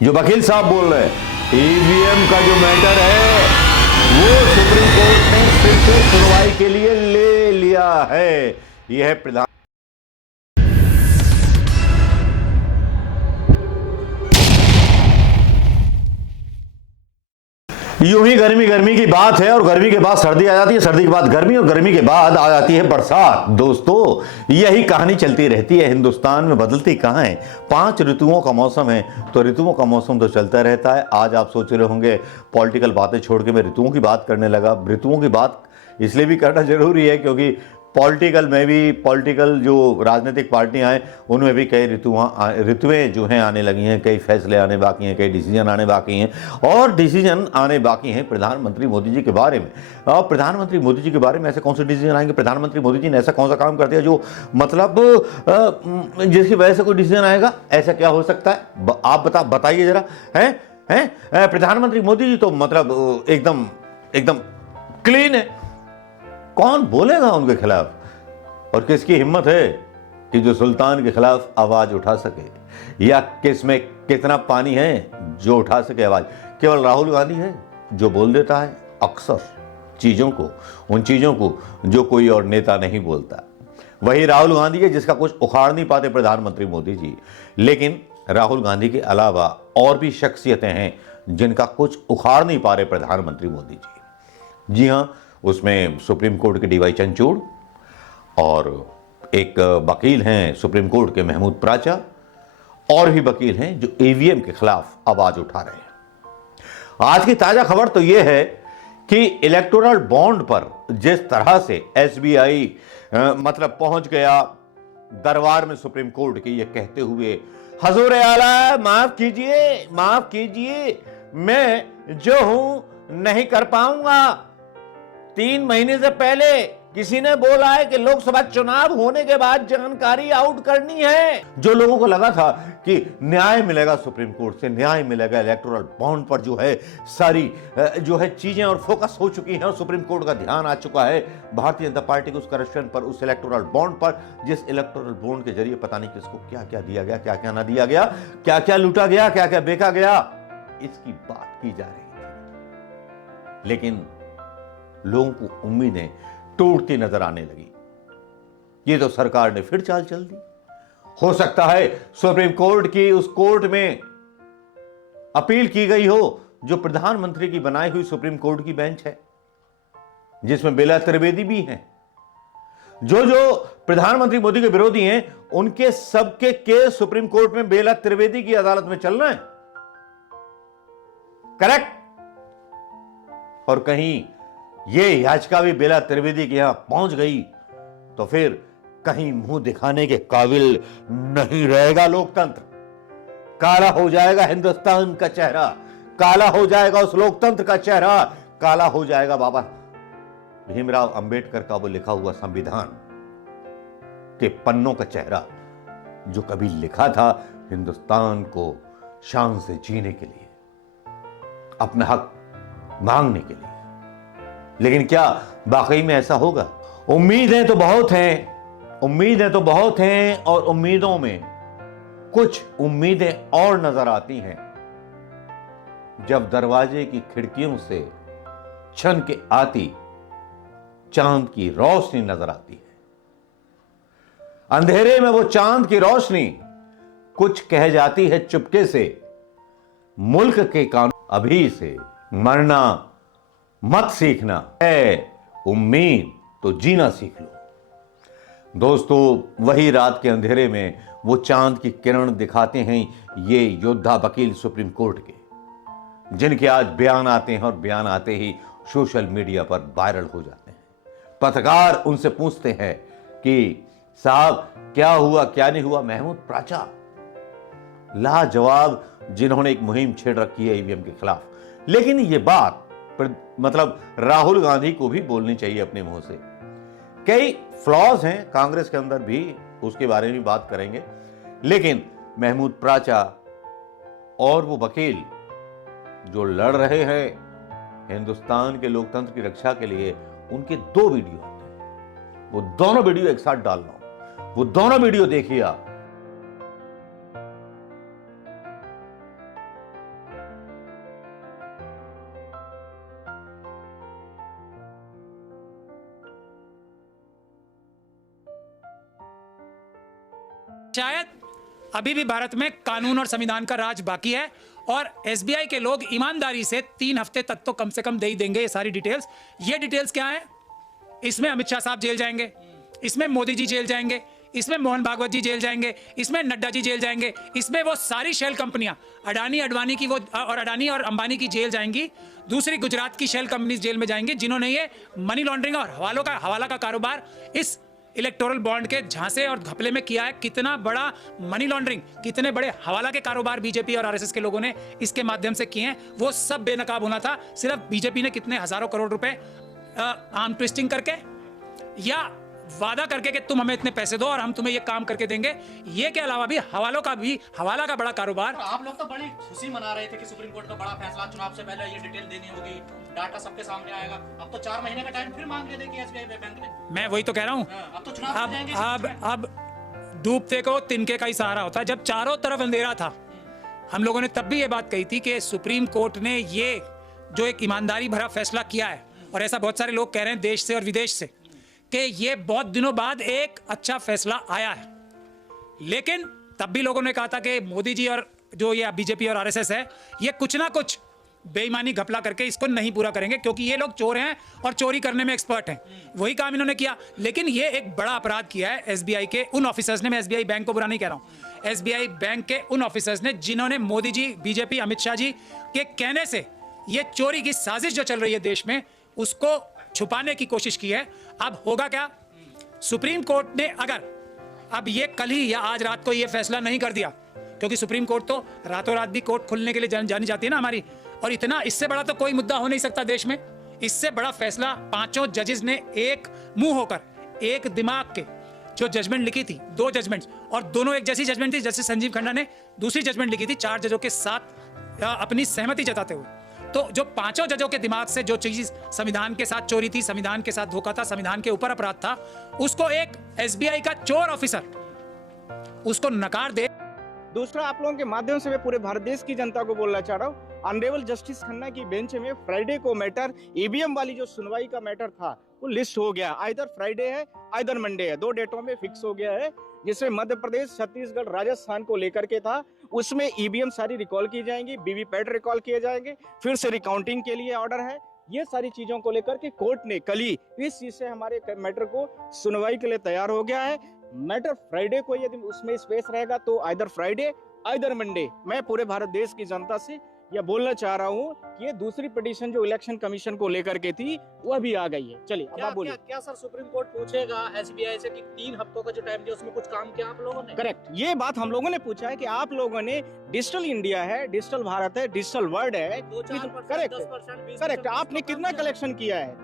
जो वकील साहब बोल रहे हैं ईवीएम का जो मैटर है वो सुप्रीम कोर्ट ने फिर से सुनवाई के लिए ले लिया है। यह है प्रधान यूं ही गर्मी गर्मी की बात है और गर्मी के बाद सर्दी आ जाती है, सर्दी के बाद गर्मी और गर्मी के बाद आ जाती है बरसात। दोस्तों यही कहानी चलती रहती है, हिंदुस्तान में बदलती कहां है। 5 ऋतुओं का मौसम है तो ऋतुओं का मौसम तो चलता रहता है। आज आप सोच रहे होंगे पॉलिटिकल बातें छोड़ के मैं ऋतुओं की बात करने लगा। ऋतुओं की बात इसलिए भी करना जरूरी है क्योंकि पॉलिटिकल जो राजनीतिक पार्टियां हैं उनमें भी कई ऋतुएं जो हैं आने लगी हैं, कई फैसले आने बाकी हैं, कई डिसीजन आने बाकी हैं और डिसीजन आने बाकी हैं प्रधानमंत्री मोदी जी के बारे में। अब प्रधानमंत्री मोदी जी के बारे में ऐसे कौन से डिसीजन आएंगे, प्रधानमंत्री मोदी जी ने ऐसा कौन सा काम कर दिया जो मतलब जिसकी वजह से कोई डिसीजन आएगा, ऐसा क्या हो सकता है? आप बताइए जरा। हैं प्रधानमंत्री मोदी जी तो मतलब एकदम एकदम क्लीन है, कौन बोलेगा उनके खिलाफ? और किसकी हिम्मत है कि जो सुल्तान के खिलाफ आवाज उठा सके, या किसमें कितना पानी है जो उठा सके आवाज? केवल राहुल गांधी है जो बोल देता है अक्सर उन चीजों को जो कोई और नेता नहीं बोलता। वही राहुल गांधी है जिसका कुछ उखाड़ नहीं पाते प्रधानमंत्री मोदी जी। लेकिन राहुल गांधी के अलावा और भी शख्सियतें हैं जिनका कुछ उखाड़ नहीं पा रहे प्रधानमंत्री मोदी जी। जी हां, उसमें सुप्रीम कोर्ट के डीवाई चंद्रचूड़ और एक वकील हैं सुप्रीम कोर्ट के महमूद प्राचा, और भी वकील हैं जो ईवीएम के खिलाफ आवाज उठा रहे हैं। आज की ताजा खबर तो यह है कि इलेक्टोरल बॉन्ड पर जिस तरह से एसबीआई मतलब पहुंच गया दरबार में सुप्रीम कोर्ट के, ये कहते हुए हजूर आला माफ कीजिए मैं जो हूं नहीं कर पाऊंगा। 3 महीने से पहले किसी ने बोला है कि लोकसभा चुनाव होने के बाद जानकारी आउट करनी है। जो लोगों को लगा था कि न्याय मिलेगा सुप्रीम कोर्ट से, न्याय मिलेगा इलेक्टोरल बॉन्ड पर, जो है सारी जो है चीजें और फोकस हो चुकी हैं और सुप्रीम कोर्ट का ध्यान आ चुका है भारतीय जनता पार्टी के उस करप्शन पर, उस इलेक्टोरल बॉन्ड पर, जिस इलेक्टोरल बॉन्ड के जरिए पता नहीं किसको क्या क्या दिया गया, क्या क्या ना दिया गया, क्या क्या लूटा गया, क्या क्या बेचा गया, इसकी बात की जा रही थी। लेकिन लोगों को उम्मीदें टूटती नजर आने लगी। ये तो सरकार ने फिर चाल चल दी। हो सकता है सुप्रीम कोर्ट की उस कोर्ट में अपील की गई हो जो प्रधानमंत्री की बनाई हुई सुप्रीम कोर्ट की बेंच है, जिसमें बेला त्रिवेदी भी हैं। जो जो प्रधानमंत्री मोदी के विरोधी हैं उनके सबके केस सुप्रीम कोर्ट में बेला त्रिवेदी की अदालत में चल रहे हैं। करेक्ट? और कहीं ये याचिका भी बेला त्रिवेदी के यहां पहुंच गई तो फिर कहीं मुंह दिखाने के काबिल नहीं रहेगा लोकतंत्र। काला हो जाएगा हिंदुस्तान का चेहरा, काला हो जाएगा उस लोकतंत्र का चेहरा, काला हो जाएगा बाबा भीमराव अंबेडकर का वो लिखा हुआ संविधान के पन्नों का चेहरा, जो कभी लिखा था हिंदुस्तान को शान से जीने के लिए, अपना हक मांगने के लिए। लेकिन क्या वाकई में ऐसा होगा? उम्मीदें तो बहुत हैं और उम्मीदों में कुछ उम्मीदें और नजर आती हैं जब दरवाजे की खिड़कियों से छन के आती चांद की रोशनी नजर आती है। अंधेरे में वो चांद की रोशनी कुछ कह जाती है चुपके से, मुल्क के कानून अभी से मरना मत सीखना है, उम्मीद तो जीना सीख लो। दोस्तों वही रात के अंधेरे में वो चांद की किरण दिखाते हैं ये योद्धा वकील सुप्रीम कोर्ट के, जिनके आज बयान आते हैं और बयान आते ही सोशल मीडिया पर वायरल हो जाते हैं। पत्रकार उनसे पूछते हैं कि साहब क्या हुआ क्या नहीं हुआ। महमूद प्राचा लाजवाब, जिन्होंने एक मुहिम छेड़ रखी है ईवीएम के खिलाफ। लेकिन ये बात मतलब राहुल गांधी को भी बोलनी चाहिए अपने मुंह से। कई फ्लॉज हैं कांग्रेस के अंदर भी, उसके बारे में बात करेंगे। लेकिन महमूद प्राचा और वो वकील जो लड़ रहे हैं हिंदुस्तान के लोकतंत्र की रक्षा के लिए, उनके 2 वीडियो आते हैं। वो दोनों वीडियो एक साथ डाल रहा हूं, वो दोनों वीडियो देखिए आप। शायद अभी भी भारत में कानून और संविधान का राज बाकी है और एसबीआई के लोग ईमानदारी से 3 हफ्ते तक तो कम से कम दे ही देंगे ये सारी डिटेल्स। ये डिटेल्स क्या है? इसमें अमित शाह साहब जेल जाएंगे, इसमें मोदी जी जेल जाएंगे, इसमें मोहन भागवत जी जेल जाएंगे, इसमें नड्डा जी जेल जाएंगे, इसमें वो सारी शेल कंपनियां अडानी अडवाणी की वो और अडानी और अंबानी की जेल जाएंगी। दूसरी गुजरात की शेल कंपनीज जेल में जाएंगी जिन्होंने ये मनी लॉन्ड्रिंग और हवाला का कारोबार इस इलेक्टोरल बॉन्ड के झांसे और घपले में किया है। कितना बड़ा मनी लॉन्ड्रिंग, कितने बड़े हवाला के कारोबार बीजेपी और आरएसएस के लोगों ने इसके माध्यम से किए हैं, वो सब बेनकाब होना था। सिर्फ बीजेपी ने कितने हजारों करोड़ रुपए आर्म ट्विस्टिंग करके या वादा करके कि तुम हमें इतने पैसे दो और हम तुम्हें ये काम करके देंगे, ये के अलावा भी हवाला का बड़ा कारोबार। आप लोग तो बड़ी खुशी मना रहे थे कि सुप्रीम कोर्ट का बड़ा फैसला, चुनाव से पहले ये डिटेल देनी होगी, डाटा सबके सामने आएगा। अब तो 4 महीने का टाइम फिर मांग रहे थे कि एसबीआई बैंक ने। मैं वही तो कह रहा हूँ, अब तो चुनाव जाएंगे। अब डूबते को तिनके का ही सहारा होता है। जब चारों तरफ अंधेरा था, हम लोगों ने तब भी ये बात कही थी कि सुप्रीम कोर्ट ने ये जो एक ईमानदारी भरा फैसला किया है, और ऐसा बहुत सारे लोग कह रहे हैं देश से और विदेश से, कि ये बहुत दिनों बाद एक अच्छा फैसला आया है। लेकिन तब भी लोगों ने कहा था कि मोदी जी और जो ये बीजेपी और आरएसएस है, ये कुछ ना कुछ बेईमानी घपला करके इसको नहीं पूरा करेंगे, क्योंकि ये लोग चोर हैं और चोरी करने में एक्सपर्ट हैं। वही काम इन्होंने किया। लेकिन ये एक बड़ा अपराध किया है एसबीआई के उन ऑफिसर्स ने। मैं एसबीआई बैंक को बुरा नहीं कह रहा हूं, एसबीआई बैंक के उन ऑफिसर्स ने जिन्होंने मोदी जी, बीजेपी, अमित शाह जी के कहने से ये चोरी की साजिश जो चल रही है देश में, उसको छुपाने की कोशिश की है। अब होगा क्या? सुप्रीम कोर्ट ने अगर अब ये कल ही या आज रात को ये फैसला नहीं कर दिया, क्योंकि सुप्रीम कोर्ट तो रातों रात भी कोर्ट खुलने के लिए जानी जाती है ना हमारी, और इतना इससे बड़ा तो कोई मुद्दा हो नहीं सकता देश में। इससे बड़ा फैसला 5 जजेस ने एक मुंह होकर, एक दिमाग के जो जजमेंट लिखी थी, 2 जजमेंट्स, और दोनों एक जैसी जजमेंट थी। जस्टिस संजीव खन्ना ने दूसरी जजमेंट लिखी थी 4 जजों के साथ अपनी सहमति जताते हुए। तो जो 5 जजों के दिमाग से जो चीज संविधान के साथ चोरी थी, संविधान के साथ धोखा था, संविधान के ऊपर अपराध था, उसको एक एसबीआई का चोर ऑफिसर उसको नकार दे। दूसरा, आप लोगों के माध्यम से मैं पूरे भारत देश की जनता को बोलना चाह रहा हूँ, ऑनरेबल जस्टिस खन्ना की बेंच में फ्राइडे को मैटर, ईवीएम वाली जो सुनवाई का मैटर था, वो लिस्ट हो गया। आइदर फ्राइडे है, आइदर मंडे है, 2 डेटों में फिक्स हो गया है। जिसमें मध्य प्रदेश, छत्तीसगढ़, राजस्थान को लेकर के था, उसमें ईवीएम सारी रिकॉल की जाएंगी, वीवीपैट रिकॉल किए जाएंगे, फिर से रिकाउंटिंग के लिए ऑर्डर है। ये सारी चीजों को लेकर के कोर्ट ने कल ही इस चीज से हमारे मैटर को सुनवाई के लिए तैयार हो गया है। मैटर फ्राइडे को यदि उसमें स्पेस रहेगा तो आइदर फ्राइडे, आइदर मंडे। मैं पूरे भारत देश की जनता से यह बोलना चाह रहा हूँ कि ये दूसरी पिटीशन जो इलेक्शन कमीशन को लेकर के थी, वह भी आ गई है। चलिए अब आप बोलिए। क्या सर सुप्रीम कोर्ट पूछेगा एसबीआई से कि 3 हफ्तों का जो टाइम दिया उसमें कुछ काम किया आप लोगों ने? करेक्ट, ये बात हम लोगों ने पूछा है कि आप लोगों ने डिजिटल इंडिया है, डिजिटल भारत है, डिजिटल वर्ल्ड है, करेक्ट, आपने कितना कलेक्शन किया है?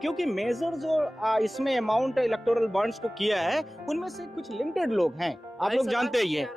क्योंकि मेजर जो इसमें अमाउंट इलेक्टोरल बॉन्ड्स को किया है, उनमें से कुछ लिमिटेड लोग हैं, आप लोग जानते ही है।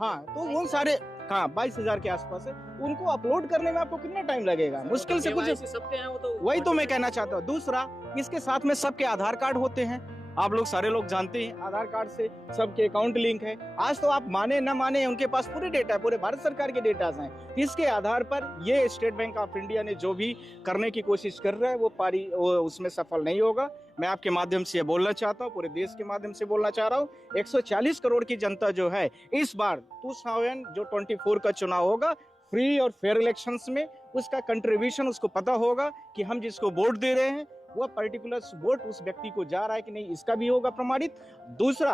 हाँ, तो वो सारे 22,000 के आसपास है, उनको अपलोड करने में आपको कितना टाइम लगेगा? मुश्किल से कुछ सबके हैं, वो तो वही तो मैं कहना चाहता हूँ। दूसरा, इसके साथ में सबके आधार कार्ड होते हैं, आप लोग सारे लोग जानते हैं, आधार कार्ड से सबके अकाउंट लिंक है। आज तो आप माने न माने, उनके पास पूरे डेटा है, पूरे भारत सरकार के डेटा हैं। इसके आधार पर ये स्टेट बैंक ऑफ इंडिया ने जो भी करने की कोशिश कर रहा है, वो उसमें सफल नहीं होगा। मैं आपके माध्यम से बोलना चाहता हूँ, पूरे देश के माध्यम से बोलना चाह रहा हूँ, 140 करोड़ की जनता जो है, इस बार 2024 का चुनाव होगा, फ्री और फेयर इलेक्शंस में उसका कंट्रीब्यूशन उसको पता होगा कि हम जिसको वोट दे रहे हैं वह पर्टिकुलर वोट उस व्यक्ति को जा रहा है कि नहीं, इसका भी होगा प्रमाणित। दूसरा,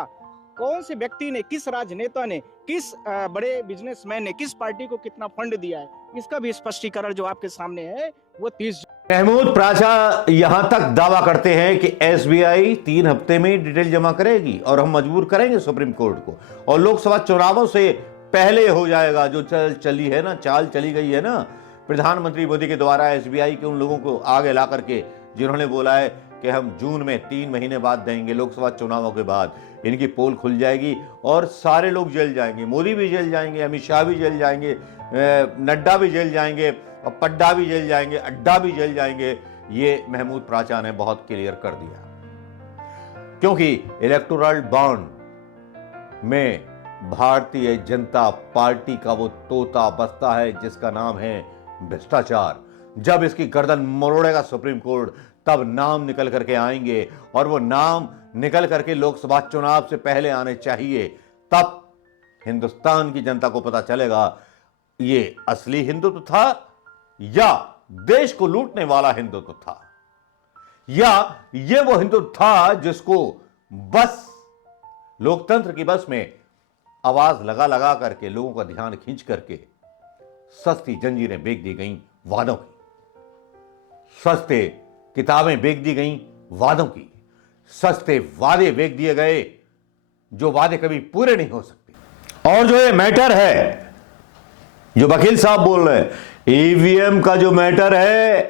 कौन से व्यक्ति ने, किस राजनेता ने, किस बड़े बिजनेसमैन ने किस पार्टी को कितना फंड दिया है, इसका भी स्पष्टीकरण जो आपके सामने है वो 30। महमूद प्राचा यहां तक दावा करते हैं कि एसबीआई 3 हफ्ते में डिटेल जमा करेगी और हम मजबूर करेंगे सुप्रीम कोर्ट को, और लोकसभा चुनावों से पहले हो जाएगा। जो चाल चली गई है ना प्रधानमंत्री मोदी के द्वारा एसबीआई के उन लोगों को आगे ला करके, जिन्होंने बोला है कि हम जून में 3 महीने बाद देंगे, लोकसभा चुनावों के बाद इनकी पोल खुल जाएगी और सारे लोग जेल जाएंगे। मोदी भी जेल जाएंगे, अमित शाह भी जेल जाएंगे, नड्डा भी जेल जाएंगे, और पड्डा भी जेल जाएंगे, अड्डा भी जेल जाएंगे। ये महमूद प्राचा ने बहुत क्लियर कर दिया, क्योंकि इलेक्टोरल बॉन्ड में भारतीय जनता पार्टी का वो तोता बसता है जिसका नाम है भ्रष्टाचार। जब इसकी गर्दन मरोड़ेगा सुप्रीम कोर्ट, तब नाम निकल करके आएंगे, और वो नाम निकल करके लोकसभा चुनाव से पहले आने चाहिए, तब हिंदुस्तान की जनता को पता चलेगा ये असली हिंदुत्व था या देश को लूटने वाला हिंदुत्व था, या ये वो हिंदुत्व था जिसको बस लोकतंत्र की बस में आवाज लगा लगा करके लोगों का ध्यान खींच करके सस्ती जंजीरें बेच दी गईं वादों की, सस्ते किताबें बेच दी गईं वादों की, सस्ते वादे बेच दिए गए जो वादे कभी पूरे नहीं हो सकते। और जो ये मैटर है जो वकील साहब बोल रहे हैं, ईवीएम का जो मैटर है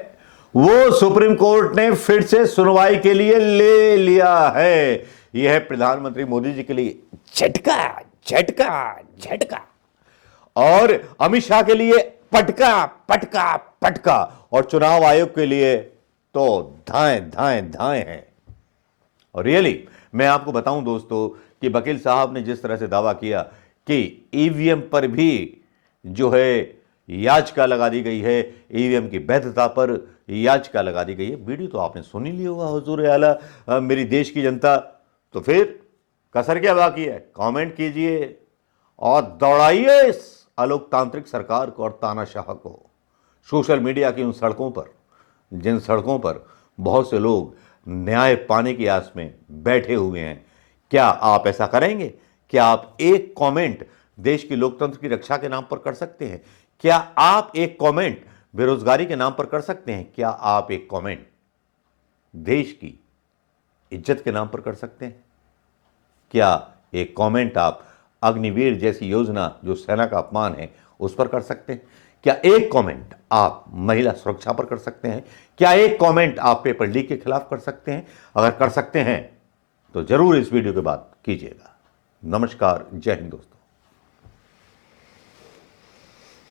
वो सुप्रीम कोर्ट ने फिर से सुनवाई के लिए ले लिया है। यह है प्रधानमंत्री मोदी जी के लिए झटका झटका झटका, और अमित शाह के लिए पटका पटका पटका, और चुनाव आयोग के लिए तो धाएं धाएं धाएं हैं। और रियली मैं आपको बताऊं दोस्तों कि वकील साहब ने जिस तरह से दावा किया कि ईवीएम पर भी जो है याचिका लगा दी गई है, ईवीएम की वैधता पर याचिका लगा दी गई है, वीडियो तो आपने सुन ही लिया होगा हुजूर आला मेरी देश की जनता। तो फिर कसर क्या बाकी है? कमेंट कीजिए और दौड़ाइए इस अलोकतांत्रिक सरकार को और तानाशाह को सोशल मीडिया की उन सड़कों पर, जिन सड़कों पर बहुत से लोग न्याय पाने की आस में बैठे हुए हैं। क्या आप ऐसा करेंगे? क्या आप एक कमेंट देश की लोकतंत्र की रक्षा के नाम पर कर सकते हैं? क्या आप एक कमेंट बेरोजगारी के नाम पर कर सकते हैं? क्या आप एक कमेंट देश की इज्जत के नाम पर कर सकते हैं? क्या एक कमेंट आप अग्निवीर जैसी योजना जो सेना का अपमान है उस पर कर सकते हैं? क्या एक कमेंट आप महिला सुरक्षा पर कर सकते हैं? क्या एक कमेंट आप पेपर लीक के खिलाफ कर सकते हैं? अगर कर सकते हैं तो जरूर इस वीडियो के बाद कीजिएगा। नमस्कार, जय हिंद दोस्तों।